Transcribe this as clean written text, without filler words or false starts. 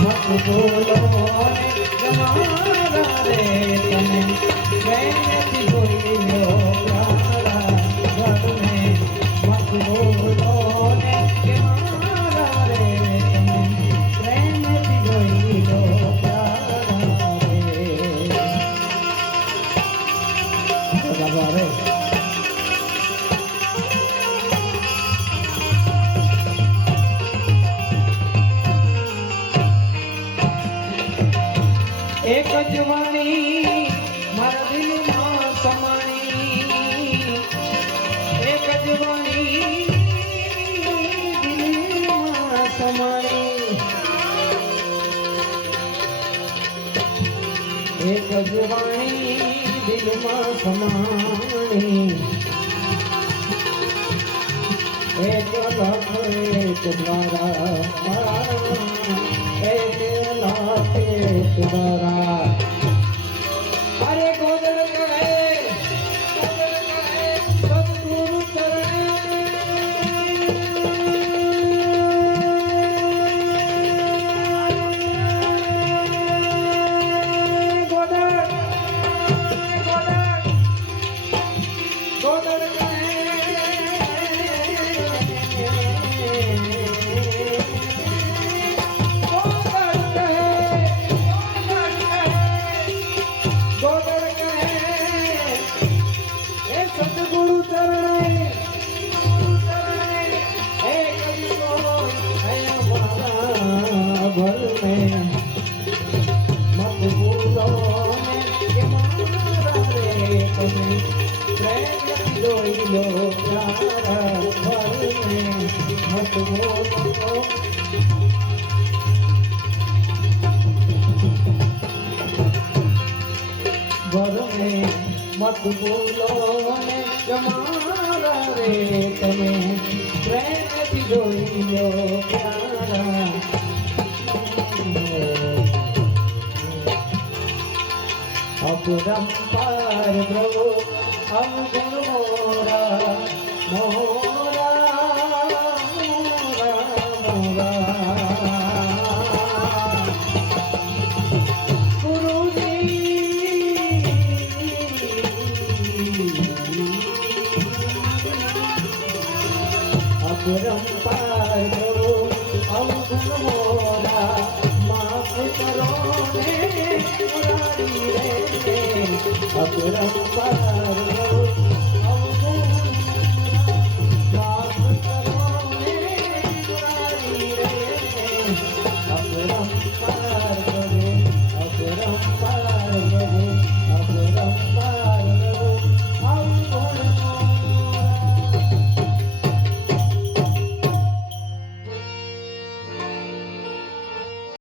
મત બોલો તમારા રે તમે પ્રેમથી જોઈ લો પ્યારા ઘરને મત બોલો ને કે મારા રે તમે પ્રેમથી જોઈ લો પ્યારા રે બાબા રે એક જ વાણી મારા દિલમાં સમાણી એક જ વાણી દિલમાં સમાણી એક જ વાણી દિલમાં સમાણી એક લાખ એક દ્વારા એક લાખ એક દ્વારા અરે ગોદડ કહે સદગુરુ ચરણે ગોદડ ગોદડ કહે સદગુરુ ચરણે એક ભરને મત બોલો કે મારા રે તમે પ્રેમ જોઈ લો પ્યારા ભરને મત બોલો ભરને મત બોલો ને તમારા રે તમે પ્રેમથી જોઈ લો પ્યારા અપરંપાર પ્રભુ અવગુણ મોરા મોરા મોરા મોરા અપરંપાર કરો અવગુણ મોરા માફ કરો ને મુરારી રે અપરંપાર કરો અવગુણ માફ કરો ને મુરારી રે અપરંપાર કરો